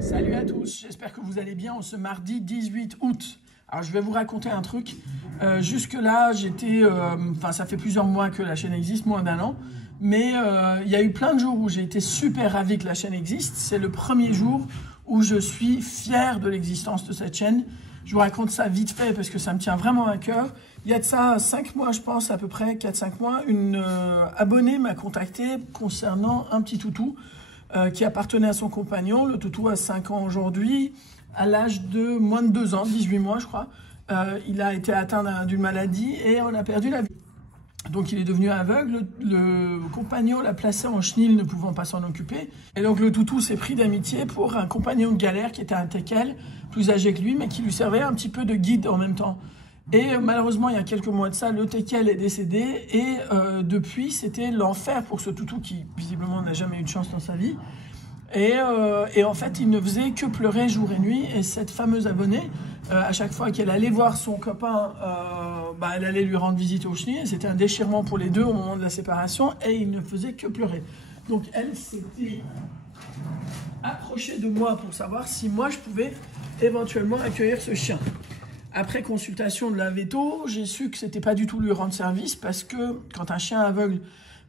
Salut à tous, j'espère que vous allez bien en ce mardi 18 août. Alors je vais vous raconter un truc. Jusque-là, ça fait plusieurs mois que la chaîne existe, moins d'un an. Mais il y a eu plein de jours où j'ai été super ravi que la chaîne existe. C'est le premier jour où je suis fier de l'existence de cette chaîne. Je vous raconte ça vite fait parce que ça me tient vraiment à cœur. Il y a de ça 5 mois, je pense, à peu près 4-5 mois, une abonnée m'a contacté concernant un petit toutou qui appartenait à son compagnon. Le toutou a 5 ans aujourd'hui, à l'âge de moins de 2 ans, 18 mois je crois. Il a été atteint d'une maladie et on a perdu la vue. Donc il est devenu aveugle, le compagnon l'a placé en chenil ne pouvant pas s'en occuper. Et donc le toutou s'est pris d'amitié pour un compagnon de galère qui était un teckel, plus âgé que lui, mais qui lui servait un petit peu de guide en même temps. Et malheureusement, il y a quelques mois de ça, le teckel est décédé et depuis, c'était l'enfer pour ce toutou qui visiblement n'a jamais eu de chance dans sa vie. Et en fait, il ne faisait que pleurer jour et nuit. Et cette fameuse abonnée, à chaque fois qu'elle allait voir son copain, elle allait lui rendre visite au chenil. C'était un déchirement pour les deux au moment de la séparation. Et il ne faisait que pleurer. Donc elle s'était approchée de moi pour savoir si moi je pouvais éventuellement accueillir ce chien. Après consultation de la veto, j'ai su que c'était pas du tout lui rendre service parce que quand un chien aveugle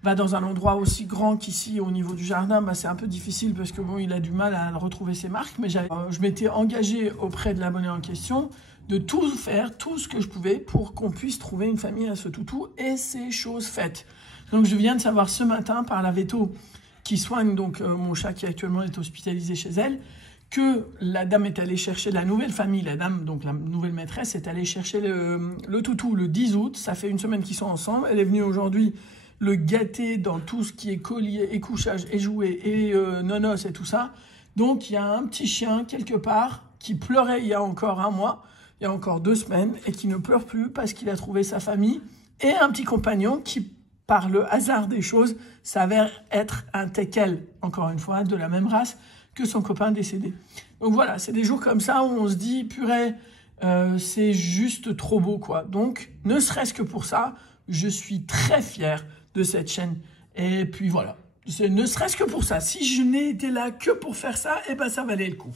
va dans un endroit aussi grand qu'ici au niveau du jardin, c'est un peu difficile parce que bon, il a du mal à retrouver ses marques. Mais je m'étais engagé auprès de l'abonné en question de tout faire, tout ce que je pouvais pour qu'on puisse trouver une famille à ce toutou et c'est chose faite. Donc je viens de savoir ce matin par la veto qui soigne donc mon chat qui actuellement est hospitalisé chez elle, que la dame est allée chercher la nouvelle famille, la dame, donc la nouvelle maîtresse, est allée chercher le toutou le 10 août. Ça fait une semaine qu'ils sont ensemble. Elle est venue aujourd'hui le gâter dans tout ce qui est collier et couchage et jouets et nonos et tout ça. Donc il y a un petit chien quelque part qui pleurait il y a encore un mois, il y a encore 2 semaines, et qui ne pleure plus parce qu'il a trouvé sa famille. Et un petit compagnon qui, par le hasard des choses, s'avère être un teckel, encore une fois, de la même race que son copain décédé. Donc voilà, c'est des jours comme ça où on se dit, purée, c'est juste trop beau, quoi. Donc, ne serait-ce que pour ça, je suis très fier de cette chaîne. Et puis voilà, ne serait-ce que pour ça. Si je n'ai été là que pour faire ça, ça valait le coup.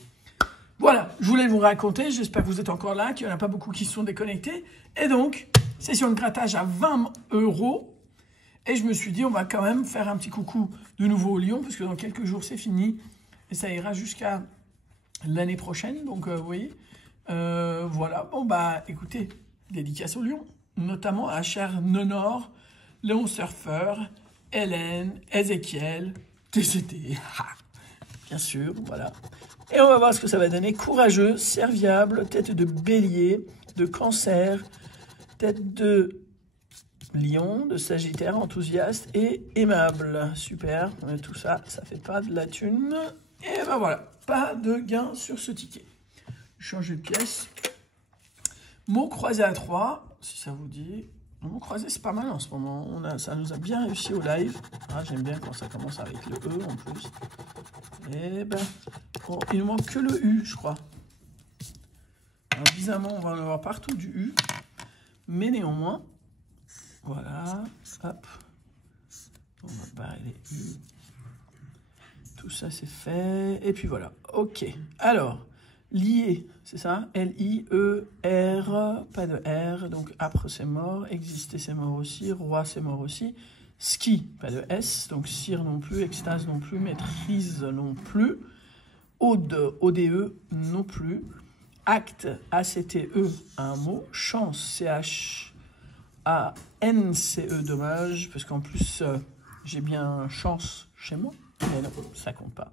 Voilà, je voulais vous raconter, j'espère que vous êtes encore là, qu'il n'y en a pas beaucoup qui se sont déconnectés. Et donc, session de grattage à 20 €. Et je me suis dit, on va quand même faire un petit coucou de nouveau au Lyon, parce que dans quelques jours, c'est fini. Et ça ira jusqu'à l'année prochaine. Donc, vous voyez, voilà. Bon, écoutez, dédicace au Lyon, notamment à cher Nonor, Léon Surfeur, Hélène, Ézéchiel, TCT. Bien sûr, voilà. Et on va voir ce que ça va donner. Courageux, serviable, tête de bélier, de cancer, tête de lion, de sagittaire, enthousiaste et aimable. Super, tout ça, ça fait pas de la thune. Et voilà, pas de gain sur ce ticket. Changer de pièce. Mot croisé à 3, si ça vous dit. Le mot croisé, c'est pas mal en ce moment. Ça nous a bien réussi au live. J'aime bien quand ça commence avec le E en plus. Et il ne manque que le U, je crois. Alors, bizarrement, on va en avoir partout du U. Mais néanmoins, voilà, hop. On va barrer les U. Tout ça, c'est fait. Et puis voilà. OK. Alors, lier, c'est ça? L-I-E-R, pas de R. Donc, âpre, c'est mort. Exister, c'est mort aussi. Roi, c'est mort aussi. Ski, pas de S. Donc, cire non plus. Extase non plus. Maîtrise non plus. Ode, O-D-E non plus. Acte, A-C-T-E, un mot. Chance, C-H-A-N-C-E, dommage. Parce qu'en plus, j'ai bien chance chez moi. Mais non, ça compte pas.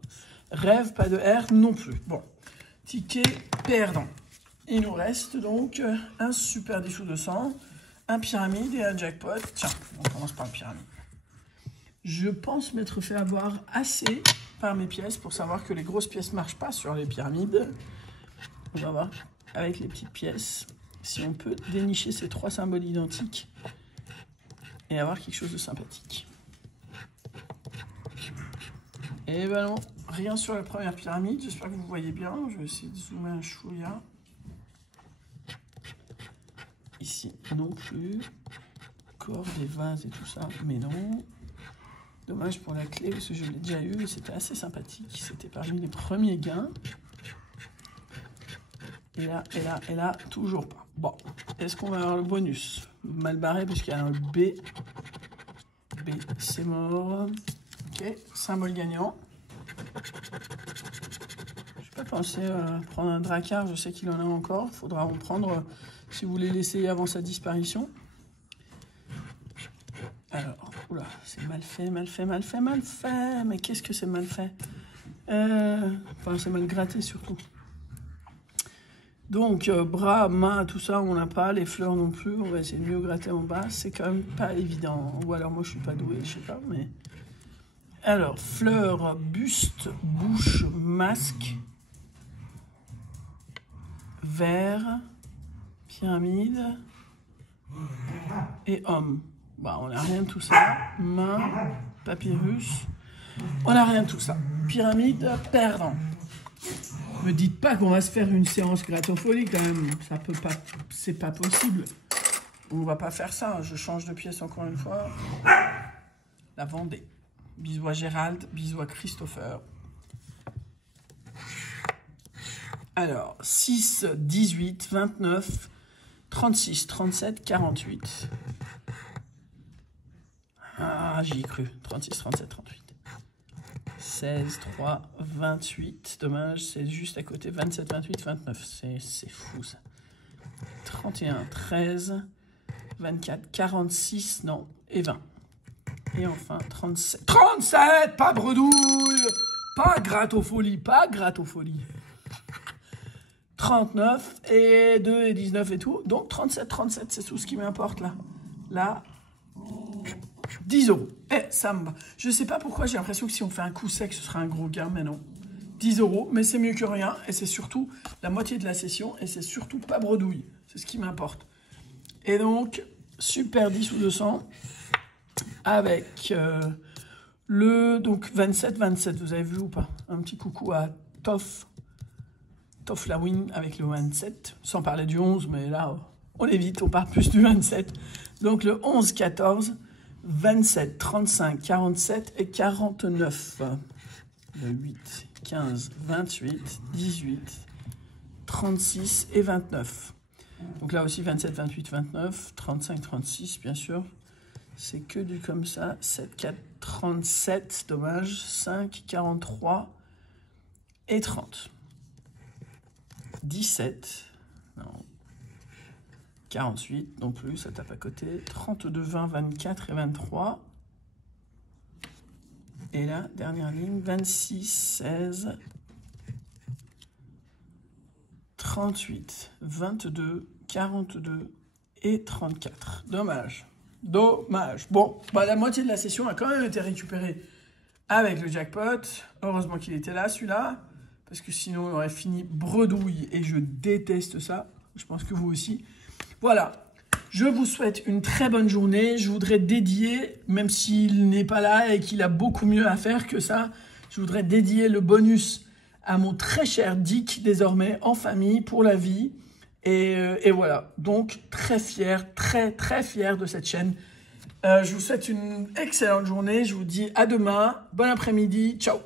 Rêve, pas de R non plus. Bon, ticket perdant. Il nous reste donc un super dessous de 100, un pyramide et un jackpot. Tiens, on commence par le pyramide. Je pense m'être fait avoir assez par mes pièces pour savoir que les grosses pièces ne marchent pas sur les pyramides. On va voir avec les petites pièces si on peut dénicher ces 3 symboles identiques et avoir quelque chose de sympathique. Et non, rien sur la première pyramide. J'espère que vous voyez bien. Je vais essayer de zoomer un chouïa. Ici, non plus. Corps, des vases et tout ça, mais non. Dommage pour la clé, parce que je l'ai déjà eu et c'était assez sympathique. C'était parmi les premiers gains. Et là, toujours pas. Bon, est-ce qu'on va avoir le bonus? Mal barré, puisqu'il y a un B. B, c'est mort. Ok, symbole gagnant. Je n'ai pas pensé à prendre un dracard, je sais qu'il en a encore. Il faudra en prendre si vous voulez l'essayer avant sa disparition. Alors, oula, c'est mal fait, mal fait, mal fait, mal fait. Mais qu'est-ce que c'est mal fait? Enfin, c'est mal gratté surtout. Donc, bras, mains, tout ça, on n'a pas. Les fleurs non plus. On va essayer de mieux gratter en bas. C'est quand même pas évident. Ou alors, moi, je suis pas doué, je sais pas, mais... Alors, fleurs, buste, bouche, masque, verre, pyramide et homme. Bah, on n'a rien de tout ça. Main, papyrus. On n'a rien de tout ça. Pyramide, perdant. Me dites pas qu'on va se faire une séance grattofolie quand même. Ça peut pas. C'est pas possible. On va pas faire ça. Je change de pièce encore une fois. La Vendée. Bisous à Gérald. Bisous à Christopher. Alors, 6, 18, 29, 36, 37, 48. Ah, j'y ai cru. 36, 37, 38. 16, 3, 28. Dommage, c'est juste à côté. 27, 28, 29. C'est fou, ça. 31, 13, 24, 46, non, et 20. Et enfin, 37. 37! Pas bredouille! Pas grattofolie, pas grattofolie. 39 et 2 et 19 et tout. Donc 37, 37, c'est tout ce qui m'importe là. Là, 10 €. Et ça me va. Je sais pas pourquoi j'ai l'impression que si on fait un coup sec, ce sera un gros gain, mais non. 10 €, mais c'est mieux que rien. Et c'est surtout la moitié de la session. Et c'est surtout pas bredouille. C'est ce qui m'importe. Et donc, super 10 ou 200 avec le donc 27, 27. Vous avez vu ou pas? Un petit coucou à Toff Lawin avec le 27. Sans parler du 11, mais là, on évite. On part plus du 27. Donc le 11, 14, 27, 35, 47 et 49. Le 8, 15, 28, 18, 36 et 29. Donc là aussi 27, 28, 29, 35, 36 bien sûr. C'est que du comme ça. 7, 4, 37, dommage. 5, 43 et 30. 17, non. 48 non plus, ça tape à côté. 32, 20, 24 et 23. Et là, dernière ligne, 26, 16, 38, 22, 42 et 34. Dommage. Dommage. Bon, bah, la moitié de la session a quand même été récupérée avec le jackpot. Heureusement qu'il était là, celui-là. Parce que sinon, on aurait fini bredouille. Et je déteste ça. Je pense que vous aussi. Voilà. Je vous souhaite une très bonne journée. Je voudrais dédier, même s'il n'est pas là et qu'il a beaucoup mieux à faire que ça, je voudrais dédier le bonus à mon très cher Dick, désormais en famille, pour la vie. Et voilà. Donc, très fier, très, très fier de cette chaîne. Je vous souhaite une excellente journée. Je vous dis à demain. Bon après-midi. Ciao.